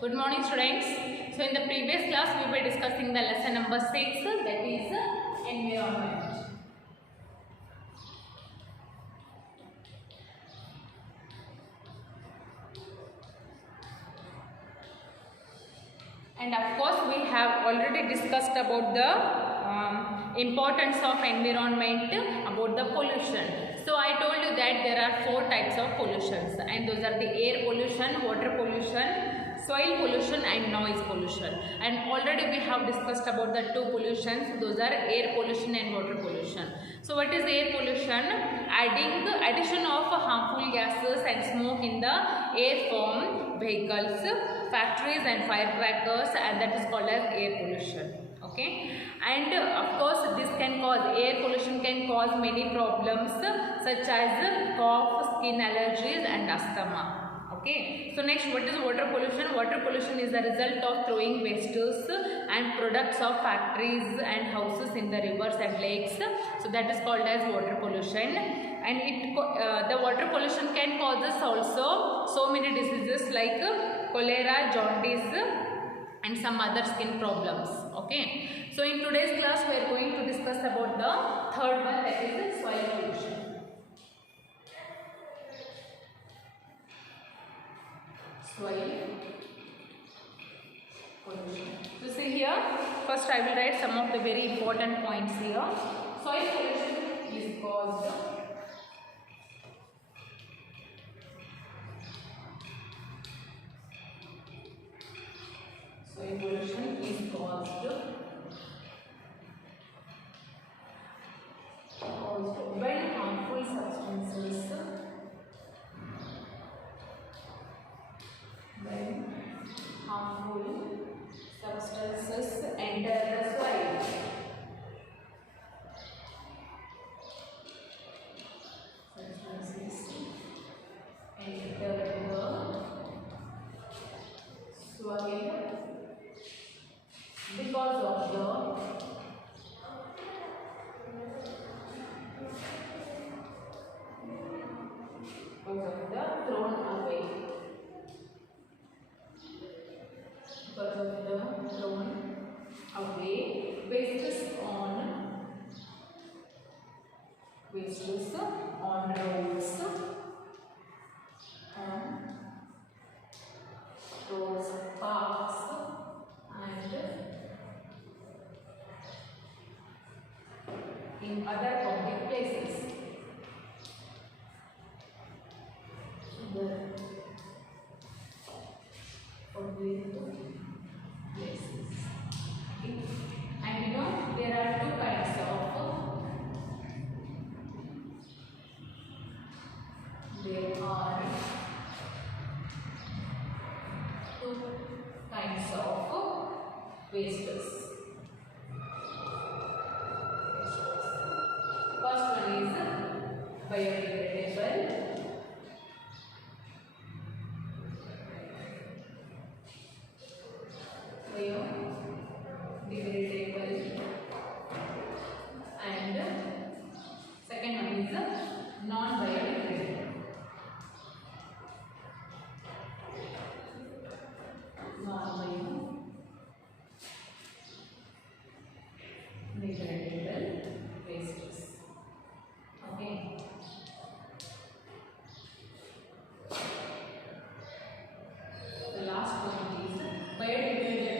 Good morning, students. So in the previous class we were discussing the lesson number 6, that is environment. And of course we have already discussed about the importance of environment, about the pollution. So I told you that there are 4 types of pollutions, and those are the air pollution, water pollution, soil pollution and noise pollution. And already we have discussed about the 2 pollutions, those are air pollution and water pollution. So what is air pollution? Addition of harmful gases and smoke in the air from vehicles, factories and firecrackers, and that is called as air pollution. Okay, and of course this can cause, air pollution can cause many problems such as cough, skin allergies and asthma. Okay, so next, what is water pollution? Water pollution is the result of throwing wastes and products of factories and houses in the rivers and lakes. So that is called as water pollution. And the water pollution can cause also so many diseases like cholera, jaundice and some other skin problems. Okay, so in today's class we are going to discuss about the third one, that is soil pollution. Soil pollution. So see here, first I will write some of the very important points here. Soil pollution is caused when harmful substances enter the soil. Substances enter the soil because of the thrown away. Because of the thrown away wastes on roads, parks and in other public places. And you know, there are 2 kinds of wastes. First one is biodegradable. And second one is non-biodegradable. Non-biodegradable wastes. Okay. The last one is biodegradable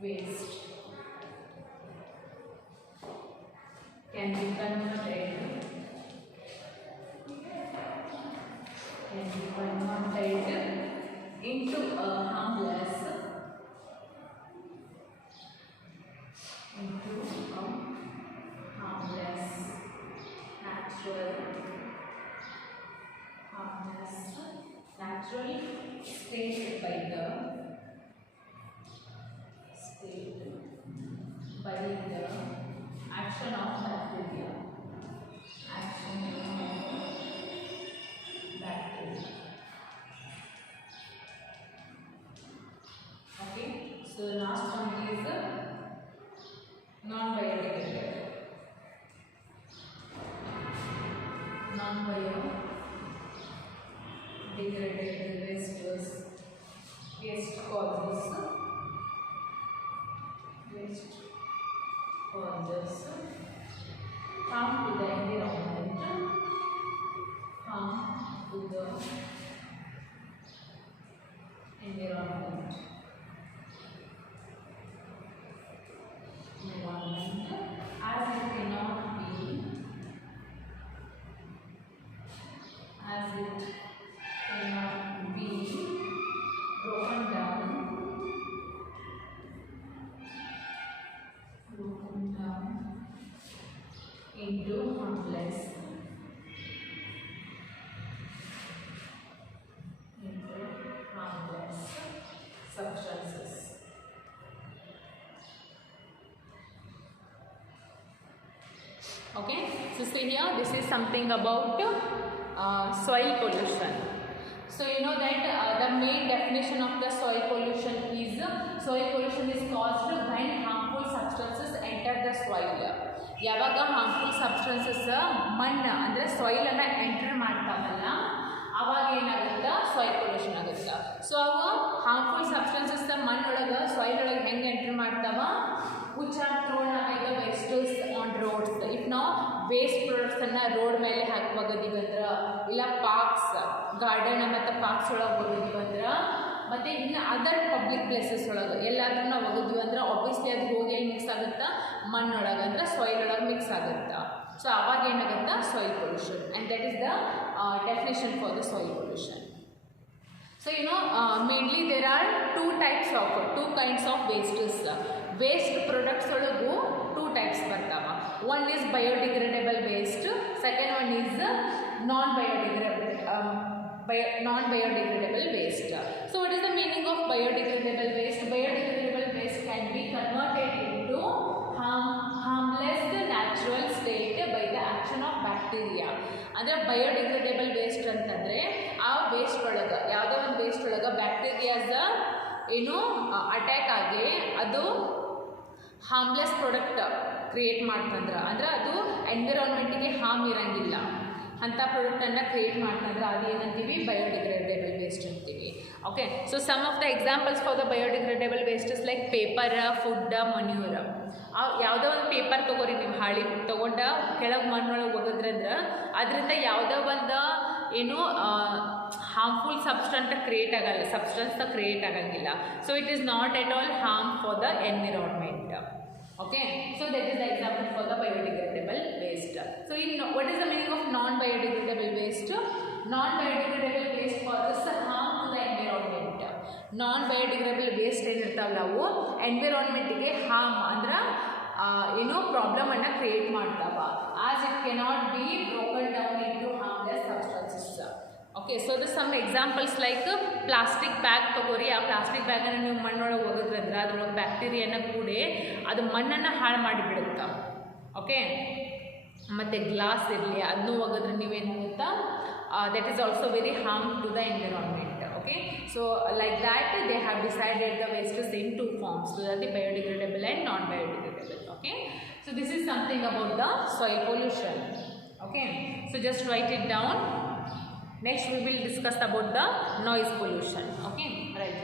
waste can be converted into a harmless natural state by the action of bacteria. Okay, so the last one is non-biodegradable. non-biodegradable waste causes harm to the environment, as it cannot be broken down into harmless substances. Okay, so see here, this is something about soil pollution. So you know that the main definition of the soil pollution is caused when harmful substances enter the soil. ಯಾವಾಗ harmful substances ಮಣ್ಣು ಅಂದರೆ soil ಅನ್ನು enter ಮಾಡ್ತಾವಲ್ಲ ಅವಾಗ ಏನಾಗುತ್ತೆ soil pollution ಆಗುತ್ತೆ. So ಅವು harmful substances ಮಣ್ಣೊಳಗೆ soil ಒಳಗೆ ಹೆಂಗೆ ಎಂಟರ್ ಮಾಡ್ತಾವ, which are thrown away the wastes on roads. If now waste products ಅನ್ನ ರೋಡ್ ಮೇಲೆ ಹಾಕಿ ಒಗದಿವಂದ್ರೆ, ಇಲ್ಲ ಪಾರ್ಕ್ಸ್ ಗಾರ್ಡನ್ ಮತ್ತು ಪಾರ್ಕ್ಸ್ ಒಳಗೆ ಒಗದಿವಂದ್ರೆ, ಮತ್ತು ಇನ್ನು ಅದರ್ ಪಬ್ಲಿಕ್ ಪ್ಲೇಸಸ್ ಒಳಗೆ ಎಲ್ಲಾದ್ರೂ ನಾವು ಒಗದ್ವಿ ಅಂದ್ರೆ ಆಬ್ವಿಯಸ್ಲಿ ಅದು ಹೋಗಿ ಎಲ್ಲಿ ಮಿಕ್ಸ್ ಆಗುತ್ತಾ, ಮಣ್ಣೊಳಗೆ ಅಂದ್ರೆ ಸಾಯಿಲ್ ಒಳಗೆ ಮಿಕ್ಸ್ ಆಗುತ್ತಾ. ಸೊ ಅವಾಗ ಏನಾಗುತ್ತಾ soil pollution, and that is the definition for the soil pollution. So you know mainly there are two kinds of wastes. Waste products ಒಳಗೂ two types ಬರ್ತಾವ. One is biodegradable waste, second one is non-biodegradable waste. So what is the meaning of biodegradable waste? Biodegradable waste can be converted into harmless natural state by the action of bacteria. ಅಂದರೆ biodegradable waste ಅಂತಂದರೆ ಆ waste ಒಳಗೆ ಯಾವುದೋ ಒಂದು waste ಒಳಗೆ bacterias attack ಆಗಿ ಅದು harmless product create ಮಾಡ್ತಂದ್ರೆ, ಅಂದ್ರೆ ಅದು ಎನ್ವಿರಾನ್ಮೆಂಟಿಗೆ ಹಾರ್ಮ್ ಇರಂಗಿಲ್ಲ ಅಂಥ ಪ್ರಾಡಕ್ಟನ್ನು ಕ್ರಿಯೇಟ್ ಮಾಡ್ತಂದ್ರೆ ಅದು ಏನಂತೀವಿ, ಬಯೋಡಿಗ್ರೇಡೇಬಲ್ ವೇಸ್ಟ್ ಅಂತೀವಿ. Okay, so some of the examples for the biodegradable waste is like paper, food, manure. ಯಾವುದೋ ಒಂದು ಪೇಪರ್ ತೊಗೋರಿ, ನೀವು ಹಾಳಿ ತೊಗೊಂಡ ಕೆಳಗೆ ಮಣ್ಣೊಳಗೆ ಹೋಗಿದ್ರಂದ್ರೆ ಅದರಿಂದ ಯಾವುದೋ ಒಂದು ಹಾರ್ಮ್ಫುಲ್ ಸಬ್ಸ್ಟೆನ್ಸ್ ಕ್ರಿಯೇಟ್ ಆಗಂಗಿಲ್ಲ. So it is not at all harm for the environment. Okay, so that is the example for the biodegradable waste. So what is the meaning of non-biodegradable waste? Non-biodegradable waste causes harm to the environment. Non-biodegradable waste ಏನಿರ್ತಾವಲ್ಲ ಅವು ಎನ್ವಿರಾನ್ಮೆಂಟಿಗೆ harm ಅಂದ್ರೆ problem ಅನ್ನು create ಮಾಡ್ತಾವ. As it cannot be broken down into harmless substances. Okay, so the some examples like plastic bag ತೊಗೋರಿ. ಆ plastic ಬ್ಯಾಗನ್ನು ನೀವು ಮಣ್ಣೊಳಗೆ ಹೋಗಿದ್ರಂದ್ರೆ ಅದ್ರೊಳಗೆ ಬ್ಯಾಕ್ಟೀರಿಯಾನ ಕೂಡಿ ಅದು ಮಣ್ಣನ್ನು ಹಾಳು ಮಾಡಿಬಿಡುತ್ತೆ. ಓಕೆ, ಮತ್ತು ಗ್ಲಾಸ್ ಇರಲಿ ಅದನ್ನೂ ಒಗೆದ್ರೆ ನೀವೇನಾಗುತ್ತಾ, that is also very harm to the environment. Okay, so like that they have decided the wastes in two forms, so that the biodegradable and non-biodegradable. Okay, so this is something about the soil pollution. Okay, so just write it down. Next we will discuss about the noise pollution. Okay, right.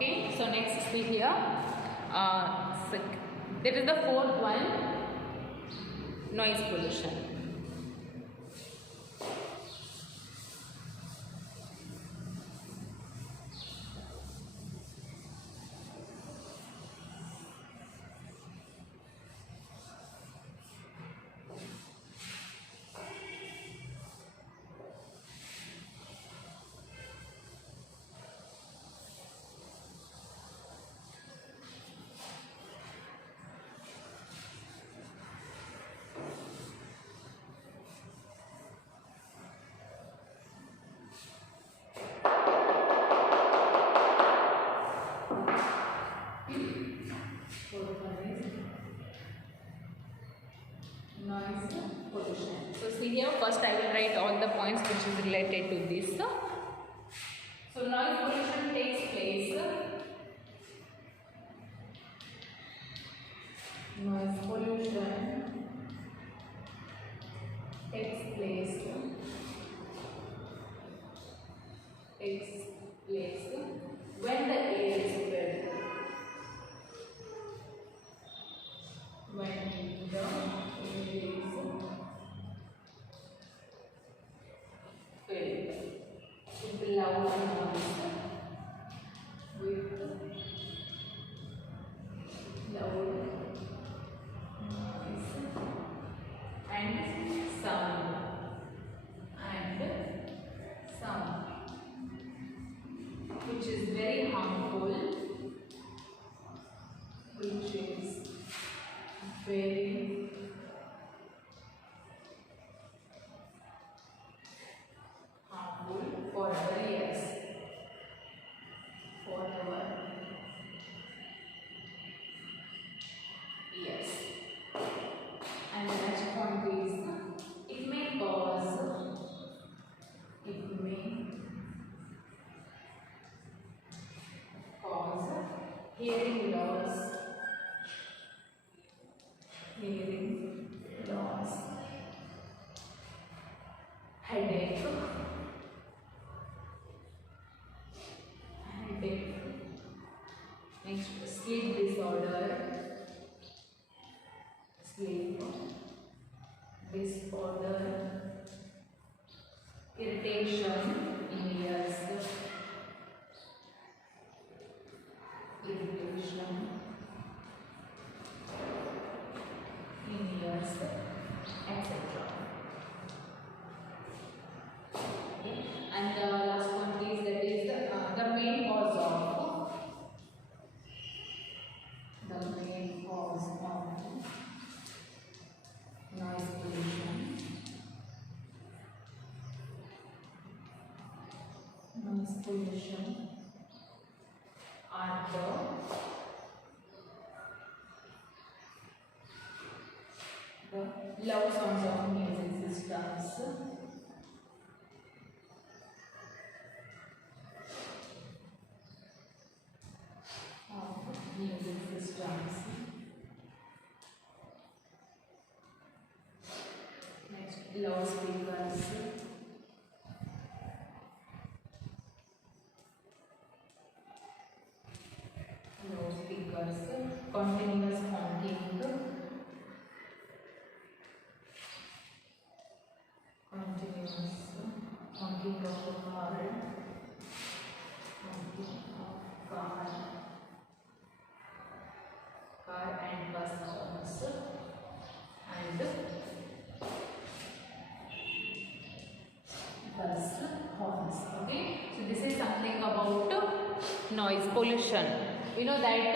Okay, so next see here, there is the fourth one, noise pollution. Noise pollution. So see here, first I will write all the points which is related to this. So noise pollution takes place. Noise pollution takes place when the air is filled. When the air is filled with loud noise, and sound, which is very harmful, for our ears, And the next point is, it may cause hearing loss, headache, next sleep disorder, irritation in ears, etc. And the last one is, that is the main cause of noise pollution. Noise pollution are the loud sounds of music systems, next loudspeakers, continuous honking, of the car and bus horns, and Okay, so this is something about noise pollution. We know that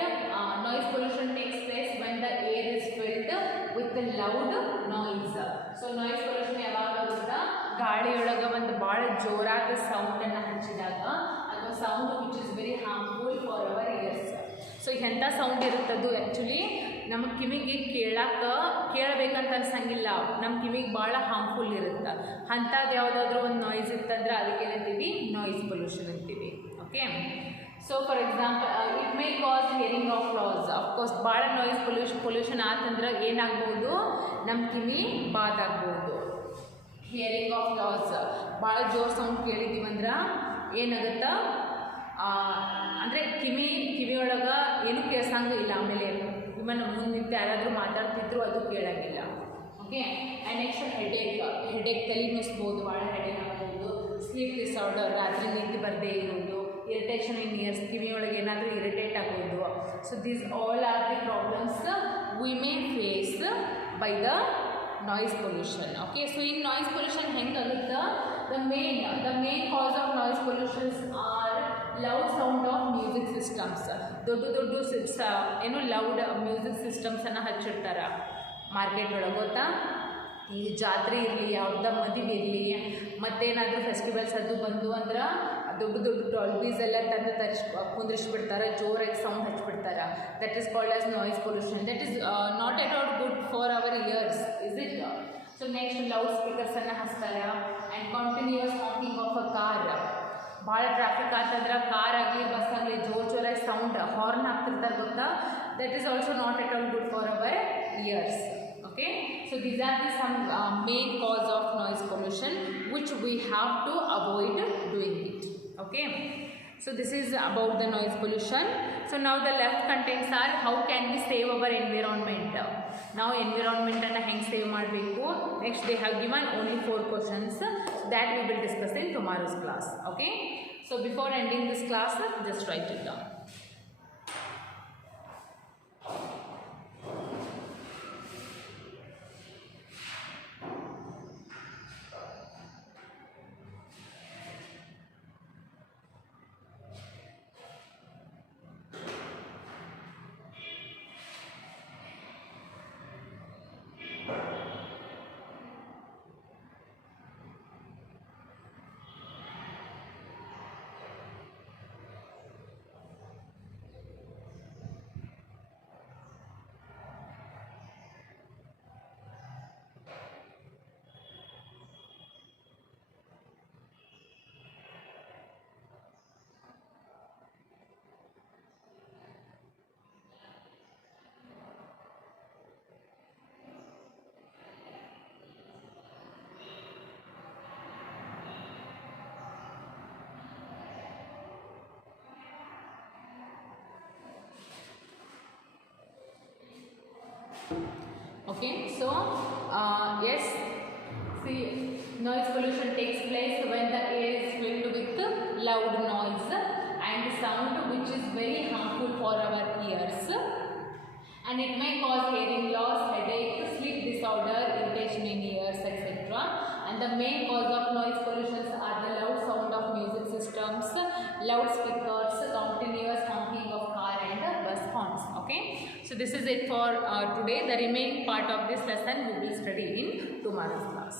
noise pollution takes place when the air is filled with the loud noise. So noise pollution ಯಾವಾಗುತ್ತಾ ಗಾಳಿಯೊಳಗೆ ಒಂದು ಭಾಳ ಜೋರಾದ sound ಅನ್ನು ಹಚ್ಚಿದಾಗ ಅದು sound which is very harmful for our years. So ಎಂಥ sound ಇರುತ್ತದು actually ನಮ್ಮ ಕಿವಿಗೆ ಕೇಳಬೇಕಂತ ಅನ್ಸಂಗಿಲ್ಲ, ನಮ್ಮ ಕಿವಿಗೆ ಭಾಳ ಹಾರ್ಮ್ಫುಲ್ ಇರುತ್ತೆ. ಅಂಥದ್ದು ಯಾವುದಾದ್ರೂ ಒಂದು ನಾಯ್ಸ್ ಇತ್ತಂದ್ರೆ ಅದಕ್ಕೆ ಏನಂತೀವಿ, ನಾಯ್ಸ್ ಪೊಲ್ಯೂಷನ್ ಅಂತೀವಿ. Okay, so for example it may cause hearing of loss. Of course ಭಾಳ ನಾಯ್ಸ್ ಪೊಲ್ಯೂಷನ್ ಆತಂದ್ರೆ ಏನಾಗ್ಬೋದು, ನಮ್ಮ ಕಿವಿ ಬಾದಾಗ್ಬೋದು. ಹಿಯರಿಂಗ್ ಆಫ್ ಲಾಸ್, ಭಾಳ ಜೋರು ಸೌಂಡ್ ಕೇಳಿದ್ದೀವಂದ್ರೆ ಏನಾಗುತ್ತಾ ಅಂದರೆ ಕಿವಿಯೊಳಗ ಏನು ಕೇಳ್ಸಂಗೂ ಇಲ್ಲ. ಆಮೇಲೆ ಇವನ್ ಮುಂದೆ ನಿಂತು ಯಾರಾದರೂ ಮಾತಾಡ್ತಿದ್ರು ಅದು ಕೇಳಂಗಿಲ್ಲ. ಓಕೆ. ಆ್ಯಂಡ್ ನೆಕ್ಸ್ಟ್ ಹೆಡೇಕ್ ತಲೆ ನುಸ್ಬೋದು, ಭಾಳ ಹೆಡೇಕ್ ಆಗ್ಬೋದು. ಸ್ಲೀಪ್ ಡಿಸಾರ್ಡರ್, ರಾತ್ರಿ ನಿದ್ದೆ ಬರದೇ ಇರೋದು. ಇರಿಟೇಷನ್ ಇನ್ ಇಯರ್ಸ್, ಕಿವಿಯೊಳಗೆ ಏನಾದರೂ ಇರಿಟೇಟ್ ಆಗೋದು. So these all are the problems we may face by the noise pollution. Okay, so in noise pollution ಹೆಂಗಾಗುತ್ತೆ, the main cause of noise pollutions are loud sound of music systems. ದೊಡ್ಡ ಏನು loud music ಸಿಸ್ಟಮ್ಸನ್ನು ಹಚ್ಚಿರ್ತಾರೆ market ಒಳಗೆ, ಗೊತ್ತಾ. ಈ ಜಾತ್ರೆ ಇರಲಿ, ಯಾವುದ ಮದುವೆ ಇರಲಿ, ಮತ್ತೇನಾದರೂ ಫೆಸ್ಟಿವಲ್ಸ್ ಅದು ಬಂದು ಅಂದ್ರೆ ದೊಡ್ಡ ಡಾಲ್ಬೀಸ್ ಎಲ್ಲ ತಂದು ಕುಂದ್ರಿಸ್ಬಿಡ್ತಾರೆ, ಜೋರಾಗಿ ಸೌಂಡ್ ಹಚ್ಚಿಬಿಡ್ತಾರೆ. That is called as noise pollution. That is not at all good for our ears, is it. So next loud ಸ್ಪೀಕರ್ಸನ್ನು ಹಚ್ತಾರೆ. And continuous honking of a car. ಭಾಳ ಟ್ರಾಫಿಕ್ ಆಗ್ತಂದ್ರೆ ಕಾರ್ ಆಗಲಿ ಬಸ್ ಆಗಲಿ ಜೋರಾಗಿ ಸೌಂಡ್ ಹಾರ್ನ್ ಹಾಕ್ತಿರ್ತಾರೆ, ಗೊತ್ತಾ. That is also not at all good for our ears. Okay, so these are the some main cause of noise pollution which we have to avoid doing it. Okay, so this is about the noise pollution. So now the left contents are how can we save our environment. Now environment anna heng save ಮಾಡಬೇಕು. Next they have given only 4 questions that we will discuss in tomorrow's class. Okay, so before ending this class just write it down. Okay, so yes, see, noise pollution takes place when the air is filled with loud noise and sound which is very harmful for our ears, and it may cause hearing loss, headache, sleep disorder, irritation in ears, etc. And the main cause of noise pollution are the loud sound of music systems, loudspeakers, continuous honking of car and bus horns. Okay, so this is it for today. The remaining part of this lesson we will study in tomorrow's class.